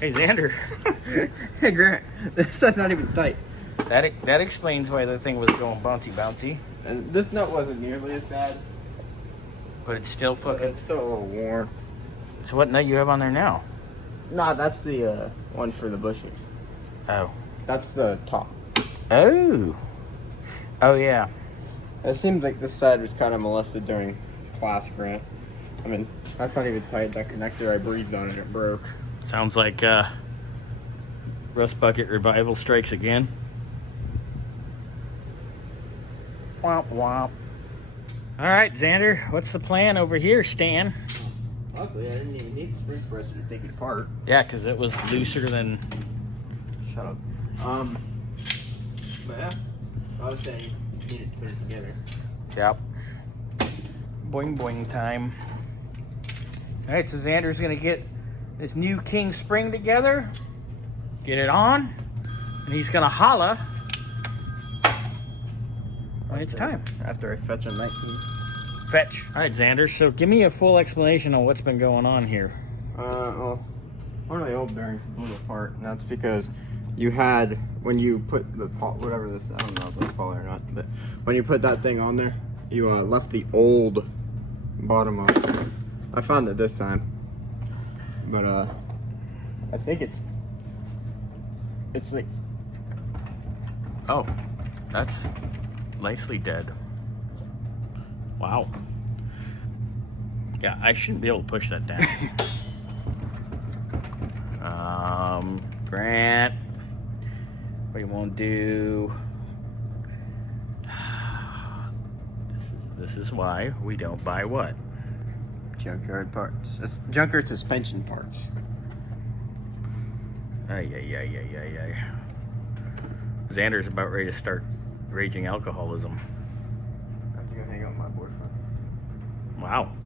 Hey, Xander. Hey, Grant. This nut's not even tight. That explains why the thing was going bouncy. And this nut wasn't nearly as bad. But it's still But fucking... it's still a little worn. So what nut you have on there now? Nah, that's the one for the bushing. Oh. That's the top. Oh. Oh, yeah. It seems like this side was kind of molested during class, Grant. I mean, that's not even tight. That connector, I breathed on it, it broke. Sounds like Rust Bucket Revival strikes again. Womp womp. All right, Xander, what's the plan over here, Stan? Luckily, I didn't even need the spring compressor to take it apart. Yeah, because it was looser than... Shut up. But yeah, I was saying you needed to put it together. Yep. Boing boing time. All right, so Xander's gonna get this new King spring together, get it on, and he's gonna holla when it's time. After I fetch a 19. Fetch. All right, Xander, so give me a full explanation on what's been going on here. Well, one of the old bearings blew apart, and that's because you had, when you put the, whatever this, I don't know if it's poly or not, but when you put that thing on there, you left the old bottom off. I found it this time, but I think it's like, Oh, that's nicely dead. Wow. Yeah, I shouldn't be able to push that down. Grant, what do you want to do? This is why we don't buy what? junkyard parts. Junkyard suspension parts. Ay. Xander's about ready to start raging alcoholism. I have to go hang out with my boyfriend. Wow.